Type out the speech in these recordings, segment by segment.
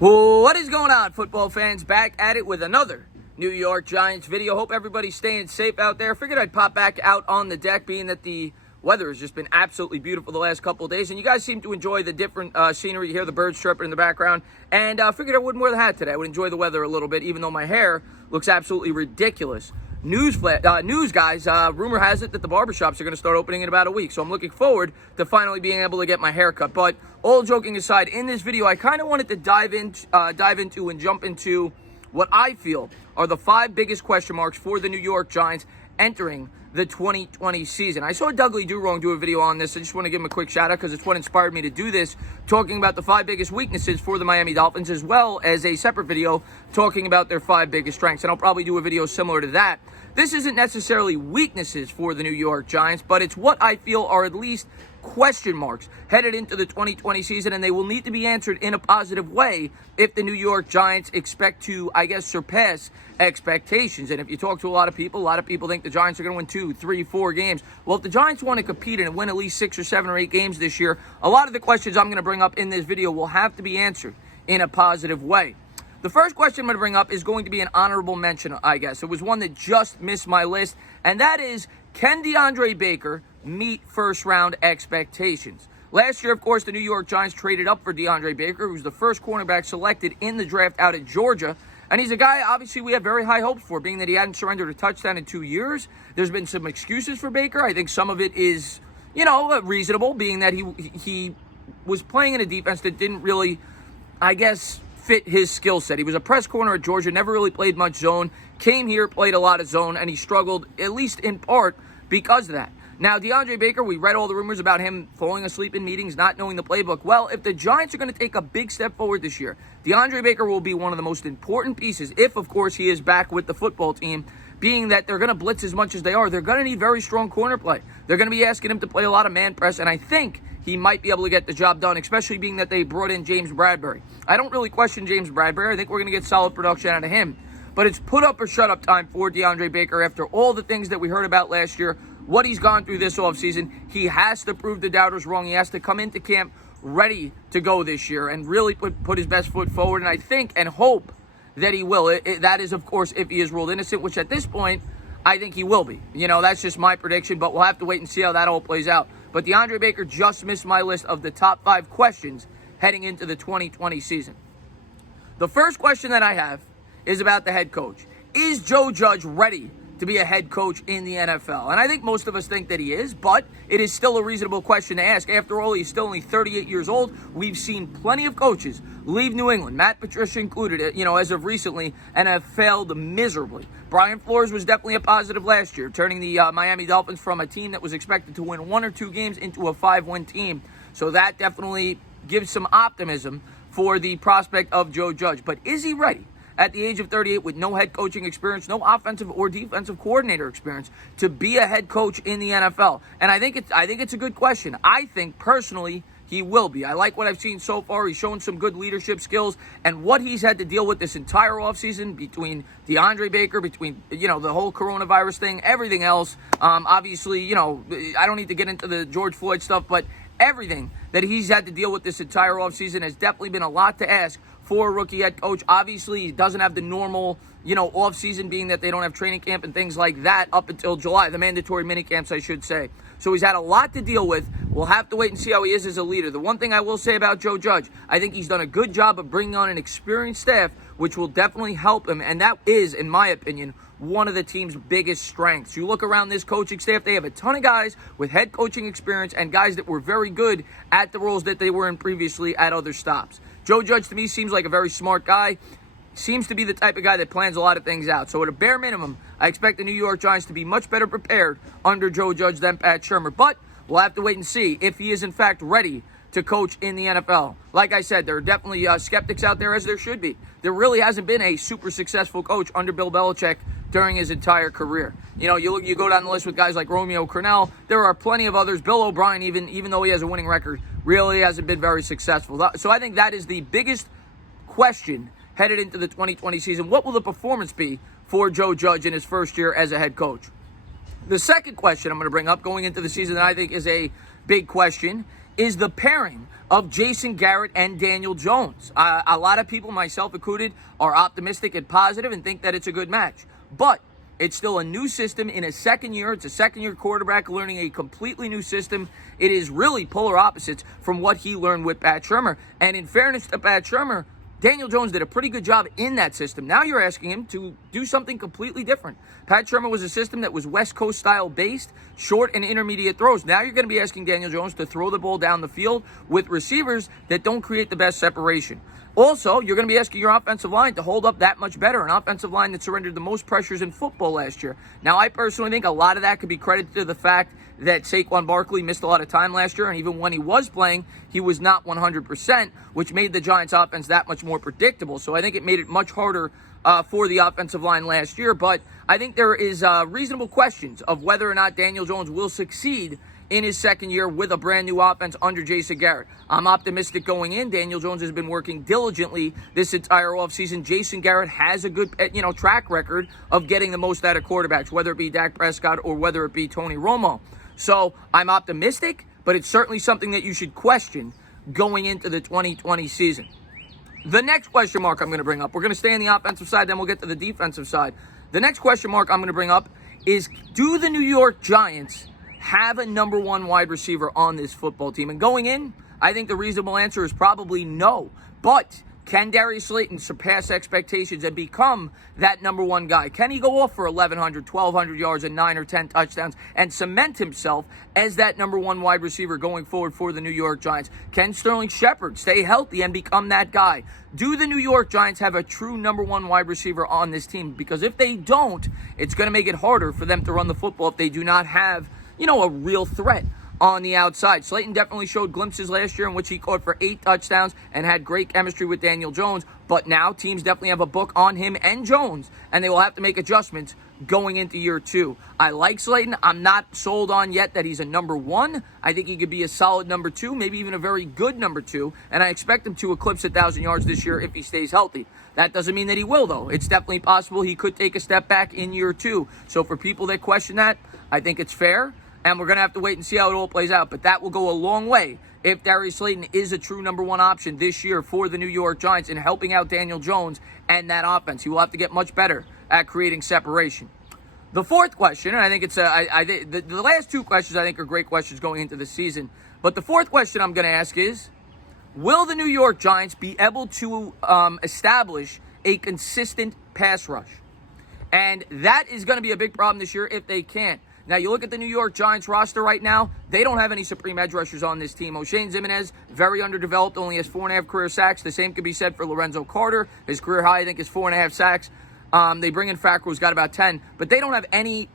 What is going on, football fans? Back at it with another New York Giants video. Hope everybody's staying safe out there. Figured I'd pop back out on the deck, being that the weather has just been absolutely beautiful the last couple of days, and you guys seem to enjoy the different scenery. You hear the birds chirping in the background, and figured I wouldn't wear the hat today. I would enjoy the weather a little bit, even though my hair looks absolutely ridiculous. News, guys. Rumor has it that the barbershops are going to start opening in about a week, so I'm looking forward to finally being able to get my hair cut. But all joking aside, in this video, I kind of wanted to dive into and jump into what I feel are the 5 biggest question marks for the New York Giants entering the 2020 season. I saw Dougley Do Wrong do a video on this. I just want to give him a quick shout out because it's what inspired me to do this, talking about the 5 biggest weaknesses for the Miami Dolphins, as well as a separate video talking about their 5 biggest strengths. And I'll probably do a video similar to that. This isn't necessarily weaknesses for the New York Giants, but it's what I feel are at least question marks headed into the 2020 season, and they will need to be answered in a positive way if the New York Giants expect to, surpass expectations. And if you talk to a lot of people think the Giants are going to win 2, 3, 4 games. Well, if the Giants want to compete and win at least 6 or 7 or 8 games this year, a lot of the questions I'm going to bring up in this video will have to be answered in a positive way. The first question I'm going to bring up is going to be an honorable mention, I guess. It was one that just missed my list, and that is, can Deandre Baker meet first-round expectations? Last year, of course, the New York Giants traded up for Deandre Baker, who was the first cornerback selected in the draft out of Georgia. And he's a guy, obviously, we have very high hopes for, being that he hadn't surrendered a touchdown in 2 years. There's been some excuses for Baker. I think some of it is, reasonable, being that he was playing in a defense that didn't really, fit his skill set. He was a press corner at Georgia, never really played much zone, came here, played a lot of zone, and he struggled, at least in part, because of that. Now, Deandre Baker, we read all the rumors about him falling asleep in meetings, not knowing the playbook. Well, if the Giants are going to take a big step forward this year, Deandre Baker will be one of the most important pieces, if, of course, he is back with the football team, being that they're going to blitz as much as they are. They're going to need very strong corner play. They're going to be asking him to play a lot of man press, and I think he might be able to get the job done, especially being that they brought in James Bradberry. I don't really question James Bradberry. I think we're going to get solid production out of him. But it's put up or shut up time for Deandre Baker after all the things that we heard about last year, what he's gone through this offseason. He has to prove the doubters wrong. He has to come into camp ready to go this year and really put his best foot forward. And I think and hope that he will. That is, of course, if he is ruled innocent, which at this point, I think he will be. That's just my prediction, but we'll have to wait and see how that all plays out. But Deandre Baker just missed my list of the top 5 questions heading into the 2020 season. The first question that I have is about the head coach. Is Joe Judge ready to be a head coach in the NFL? And I think most of us think that he is, but it is still a reasonable question to ask. After all, he's still only 38 years old. We've seen plenty of coaches leave New England, Matt Patricia included, as of recently, and have failed miserably. Brian Flores was definitely a positive last year, turning the Miami Dolphins from a team that was expected to win 1 or 2 games into a 5-win team. So that definitely gives some optimism for the prospect of Joe Judge. But is he ready at the age of 38 with no head coaching experience, no offensive or defensive coordinator experience, to be a head coach in the NFL? And I think it's a good question. I think personally he will be. I like what I've seen so far. He's shown some good leadership skills, and what he's had to deal with this entire offseason between Deandre Baker, between, the whole coronavirus thing, everything else. Obviously, I don't need to get into the George Floyd stuff, but everything that he's had to deal with this entire offseason has definitely been a lot to ask for a rookie head coach. Obviously, he doesn't have the normal, off-season, being that they don't have training camp and things like that up until July, the mandatory mini camps, I should say. So he's had a lot to deal with. We'll have to wait and see how he is as a leader. The one thing I will say about Joe Judge, I think he's done a good job of bringing on an experienced staff, which will definitely help him, and that is, in my opinion, one of the team's biggest strengths. You look around this coaching staff, they have a ton of guys with head coaching experience and guys that were very good at the roles that they were in previously at other stops. Joe Judge, to me, seems like a very smart guy. Seems to be the type of guy that plans a lot of things out. So at a bare minimum, I expect the New York Giants to be much better prepared under Joe Judge than Pat Shurmur. But we'll have to wait and see if he is in fact ready to coach in the NFL. Like I said, there are definitely skeptics out there, as there should be. There really hasn't been a super successful coach under Bill Belichick during his entire career. You go down the list with guys like Romeo Crennel. There are plenty of others. Bill O'Brien, even though he has a winning record, really hasn't been very successful. So I think that is the biggest question headed into the 2020 season. What will the performance be for Joe Judge in his first year as a head coach? The second question I'm going to bring up going into the season that I think is a big question is the pairing of Jason Garrett and Daniel Jones. A lot of people, myself included, are optimistic and positive and think that it's a good match. But it's still a new system in a second year. It's a second-year quarterback learning a completely new system. It is really polar opposites from what he learned with Pat Shurmur. And in fairness to Pat Shurmur, Daniel Jones did a pretty good job in that system. Now you're asking him to do something completely different. Pat Shurmur was a system that was West Coast style based, short and intermediate throws. Now you're going to be asking Daniel Jones to throw the ball down the field with receivers that don't create the best separation. Also, you're going to be asking your offensive line to hold up that much better, an offensive line that surrendered the most pressures in football last year. Now, I personally think a lot of that could be credited to the fact that Saquon Barkley missed a lot of time last year, and even when he was playing, he was not 100%, which made the Giants' offense that much more predictable. So I think it made it much harder for the offensive line last year. But I think there is reasonable questions of whether or not Daniel Jones will succeed in his second year with a brand new offense under Jason Garrett. I'm optimistic going in. Daniel Jones has been working diligently this entire offseason. Jason Garrett has a good, track record of getting the most out of quarterbacks, whether it be Dak Prescott or whether it be Tony Romo. So I'm optimistic, but it's certainly something that you should question going into the 2020 season. The next question mark I'm going to bring up, we're going to stay on the offensive side, then we'll get to the defensive side. The next question mark I'm going to bring up is, do the New York Giants have a number one wide receiver on this football team? And going in, I think the reasonable answer is probably no. But can Darius Slayton surpass expectations and become that number one guy? Can he go off for 1,100, 1,200 yards and 9 or 10 touchdowns and cement himself as that number one wide receiver going forward for the New York Giants? Can Sterling Shepard stay healthy and become that guy? Do the New York Giants have a true number one wide receiver on this team? Because if they don't, it's going to make it harder for them to run the football if they do not have a real threat on the outside. Slayton definitely showed glimpses last year in which he caught for 8 touchdowns and had great chemistry with Daniel Jones, but now teams definitely have a book on him and Jones, and they will have to make adjustments going into year 2. I like Slayton. I'm not sold on yet that he's a number 1. I think he could be a solid number 2, maybe even a very good number 2, and I expect him to eclipse 1,000 yards this year if he stays healthy. That doesn't mean that he will, though. It's definitely possible he could take a step back in year 2. So for people that question that, I think it's fair. And we're going to have to wait and see how it all plays out. But that will go a long way if Darius Slayton is a true number 1 option this year for the New York Giants in helping out Daniel Jones and that offense. He will have to get much better at creating separation. The fourth question, and I think it's the last 2 questions I think are great questions going into the season. But the fourth question I'm going to ask is, will the New York Giants be able to establish a consistent pass rush? And that is going to be a big problem this year if they can't. Now, you look at the New York Giants roster right now, they don't have any supreme edge rushers on this team. O'Shane Ximines, very underdeveloped, only has 4.5 career sacks. The same could be said for Lorenzo Carter. His career high, I think, is 4.5 sacks. They bring in Fackrell, who's got about 10, but they don't have any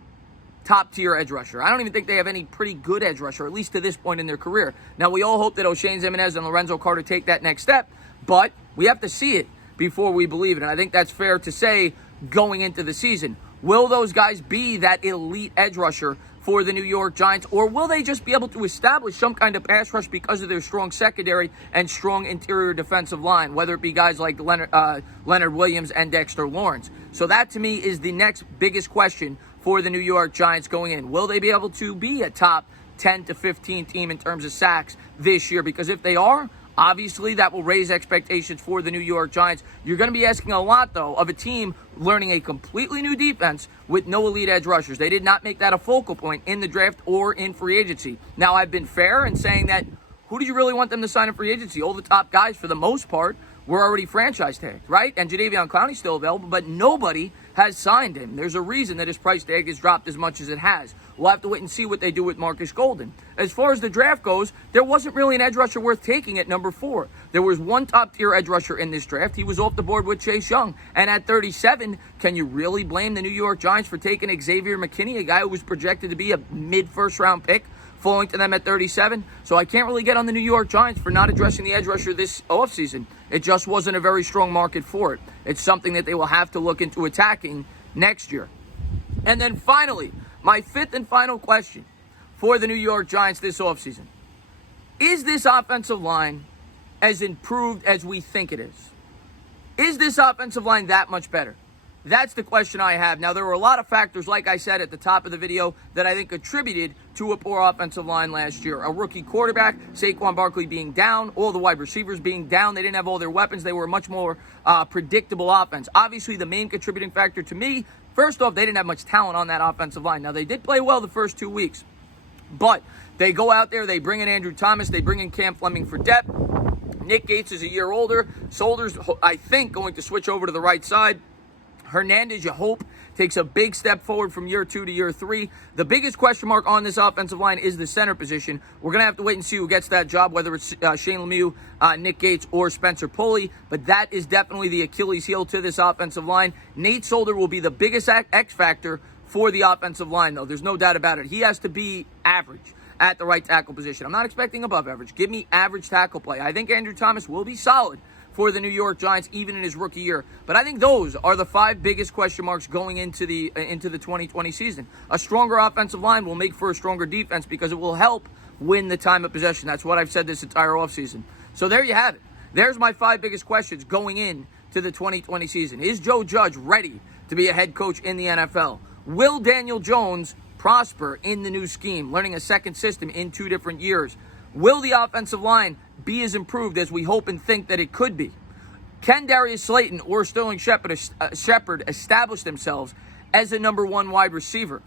top-tier edge rusher. I don't even think they have any pretty good edge rusher, at least to this point in their career. Now, we all hope that O'Shane Ximines and Lorenzo Carter take that next step, but we have to see it before we believe it, and I think that's fair to say going into the season. Will those guys be that elite edge rusher for the New York Giants, or will they just be able to establish some kind of pass rush because of their strong secondary and strong interior defensive line, whether it be guys like Leonard Williams and Dexter Lawrence? So that, to me, is the next biggest question for the New York Giants going in. Will they be able to be a top 10 to 15 team in terms of sacks this year? Because if they are, obviously, that will raise expectations for the New York Giants. You're going to be asking a lot, though, of a team learning a completely new defense with no elite edge rushers. They did not make that a focal point in the draft or in free agency. Now, I've been fair in saying that who do you really want them to sign in free agency? All the top guys, for the most part, were already franchise tagged, right? And Jadeveon Clowney's still available, but nobody has signed him. There's a reason that his price tag has dropped as much as it has. We'll have to wait and see what they do with Marcus Golden. As far as the draft goes, there wasn't really an edge rusher worth taking at number 4. There was one top-tier edge rusher in this draft. He was off the board with Chase Young. And at 37, can you really blame the New York Giants for taking Xavier McKinney, a guy who was projected to be a mid-first-round pick, falling to them at 37? So I can't really get on the New York Giants for not addressing the edge rusher this offseason. It just wasn't a very strong market for it. It's something that they will have to look into attacking next year. And then finally, my 5th and final question for the New York Giants this offseason. Is this offensive line as improved as we think it is? Is this offensive line that much better? That's the question I have. Now, there were a lot of factors, like I said at the top of the video, that I think contributed to a poor offensive line last year. A rookie quarterback, Saquon Barkley being down, all the wide receivers being down. They didn't have all their weapons. They were a much more predictable offense. Obviously, the main contributing factor to me, first off, they didn't have much talent on that offensive line. Now, they did play well the first 2 weeks, but they go out there, they bring in Andrew Thomas, they bring in Cam Fleming for depth. Nick Gates is a year older. Solder's, I think, going to switch over to the right side. Hernandez, you hope, takes a big step forward from year 2 to year 3. The biggest question mark on this offensive line is the center position. We're going to have to wait and see who gets that job, whether it's Shane Lemieux, Nick Gates, or Spencer Pulley. But that is definitely the Achilles heel to this offensive line. Nate Solder will be the biggest X factor for the offensive line, though. There's no doubt about it. He has to be average at the right tackle position. I'm not expecting above average. Give me average tackle play. I think Andrew Thomas will be solid for the New York Giants, even in his rookie year. But I think those are the 5 biggest question marks going into the 2020 season. A stronger offensive line will make for a stronger defense because it will help win the time of possession. That's what I've said this entire offseason. So there you have it. There's my 5 biggest questions going into the 2020 season. Is Joe Judge ready to be a head coach in the NFL? Will Daniel Jones prosper in the new scheme, learning a second system in 2 different years? Will the offensive line be as improved as we hope and think that it could be? Can Darius Slayton or Sterling Shepard establish themselves as a number 1 wide receiver?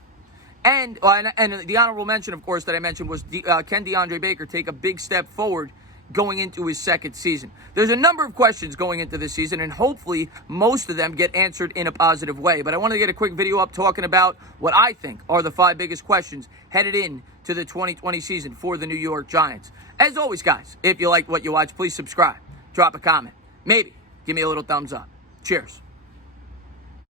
And the honorable mention, of course, that I mentioned was can Deandre Baker take a big step forward going into his second season? There's a number of questions going into this season, and hopefully most of them get answered in a positive way. But I wanted to get a quick video up talking about what I think are the 5 biggest questions headed in to the 2020 season for the New York Giants. As always, guys, if you like what you watch, please subscribe, drop a comment, maybe give me a little thumbs up. Cheers.